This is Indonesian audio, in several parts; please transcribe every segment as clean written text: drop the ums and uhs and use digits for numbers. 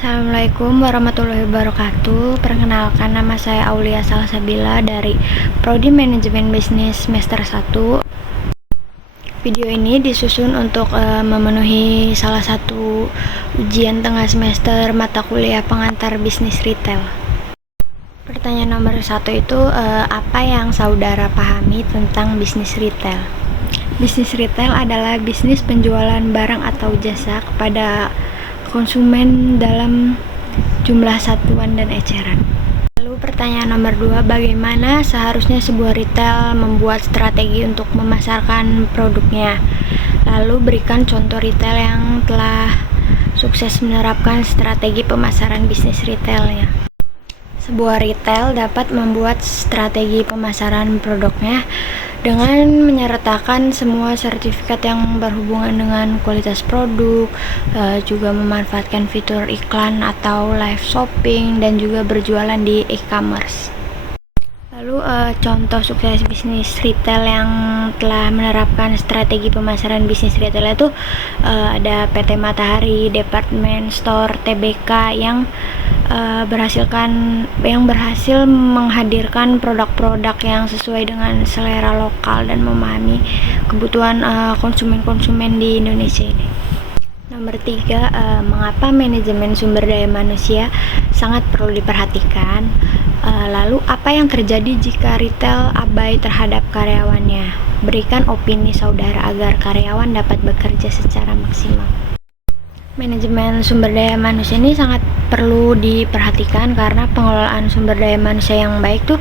Assalamualaikum warahmatullahi wabarakatuh. Perkenalkan, nama saya Aulia Salsabila dari Prodi Manajemen Bisnis semester 1. Video ini disusun untuk memenuhi salah satu ujian tengah semester mata kuliah pengantar bisnis retail. Pertanyaan nomor 1 itu, apa yang saudara pahami tentang bisnis retail? Bisnis retail adalah bisnis penjualan barang atau jasa kepada konsumen dalam jumlah satuan dan eceran. Lalu pertanyaan nomor 2, bagaimana seharusnya sebuah retail membuat strategi untuk memasarkan produknya? Lalu berikan contoh retail yang telah sukses menerapkan strategi pemasaran bisnis retailnya. Sebuah retail dapat membuat strategi pemasaran produknya dengan menyertakan semua sertifikat yang berhubungan dengan kualitas produk, juga memanfaatkan fitur iklan atau live shopping, dan juga berjualan di e-commerce. Lalu contoh sukses bisnis retail yang telah menerapkan strategi pemasaran bisnis retail itu ada PT Matahari, Department Store, TBK yang berhasil menghadirkan produk-produk yang sesuai dengan selera lokal dan memahami kebutuhan konsumen-konsumen di Indonesia ini. Nomor 3, mengapa manajemen sumber daya manusia sangat perlu diperhatikan? Lalu apa yang terjadi jika retail abai terhadap karyawannya? Berikan opini saudara agar karyawan dapat bekerja secara maksimal. Manajemen sumber daya manusia ini sangat perlu diperhatikan karena pengelolaan sumber daya manusia yang baik tuh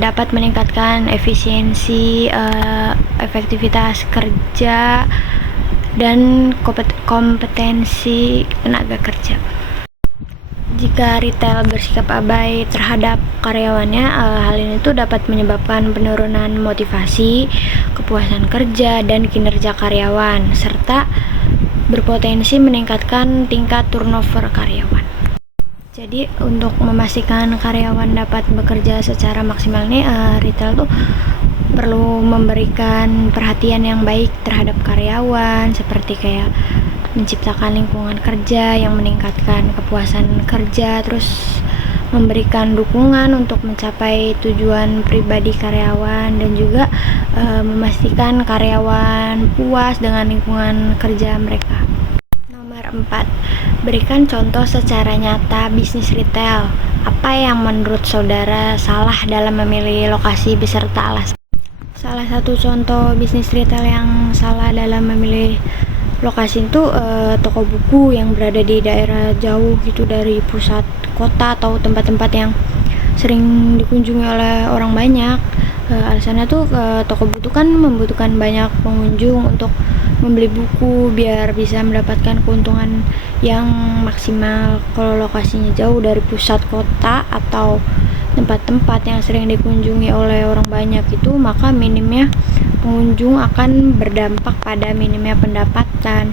dapat meningkatkan efisiensi, efektivitas kerja, dan kompetensi tenaga kerja. Jika retail bersikap abai terhadap karyawannya, hal ini tuh dapat menyebabkan penurunan motivasi, kepuasan kerja, dan kinerja karyawan, serta berpotensi meningkatkan tingkat turnover karyawan. Jadi untuk memastikan karyawan dapat bekerja secara maksimal nih, retail tuh perlu memberikan perhatian yang baik terhadap karyawan, seperti kayak menciptakan lingkungan kerja yang meningkatkan kepuasan kerja, terus memberikan dukungan untuk mencapai tujuan pribadi karyawan, dan juga memastikan karyawan puas dengan lingkungan kerja mereka. Nomor 4, berikan contoh secara nyata bisnis retail. Apa yang menurut saudara salah dalam memilih lokasi beserta alasan? Salah satu contoh bisnis retail yang salah dalam memilih lokasi itu toko buku yang berada di daerah jauh gitu dari pusat kota atau tempat-tempat yang sering dikunjungi oleh orang banyak. Alasannya tuh toko buku kan membutuhkan banyak pengunjung untuk membeli buku biar bisa mendapatkan keuntungan yang maksimal. Kalau lokasinya jauh dari pusat kota atau tempat-tempat yang sering dikunjungi oleh orang banyak itu, maka minimnya pengunjung akan berdampak pada minimnya pendapatan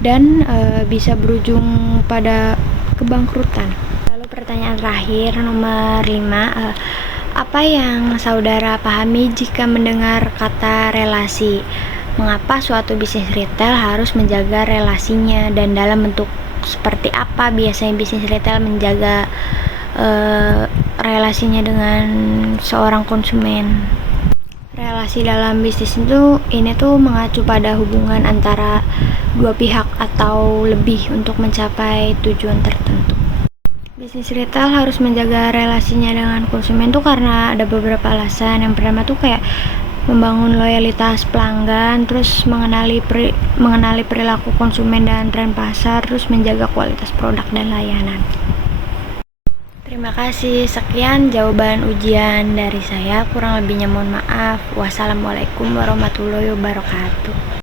dan bisa berujung pada kebangkrutan. Lalu pertanyaan terakhir, nomor 5, apa yang saudara pahami jika mendengar kata relasi? Mengapa suatu bisnis retail harus menjaga relasinya, dan dalam bentuk seperti apa biasanya bisnis retail menjaga relasinya dengan seorang konsumen? Relasi dalam bisnis ini tuh mengacu pada hubungan antara dua pihak atau lebih untuk mencapai tujuan tertentu. Bisnis retail harus menjaga relasinya dengan konsumen tuh karena ada beberapa alasan. Yang pertama tuh kayak membangun loyalitas pelanggan, terus mengenali perilaku konsumen dan tren pasar, terus menjaga kualitas produk dan layanan. Terima kasih, sekian jawaban ujian dari saya. Kurang lebihnya mohon maaf. Wassalamualaikum warahmatullahi wabarakatuh.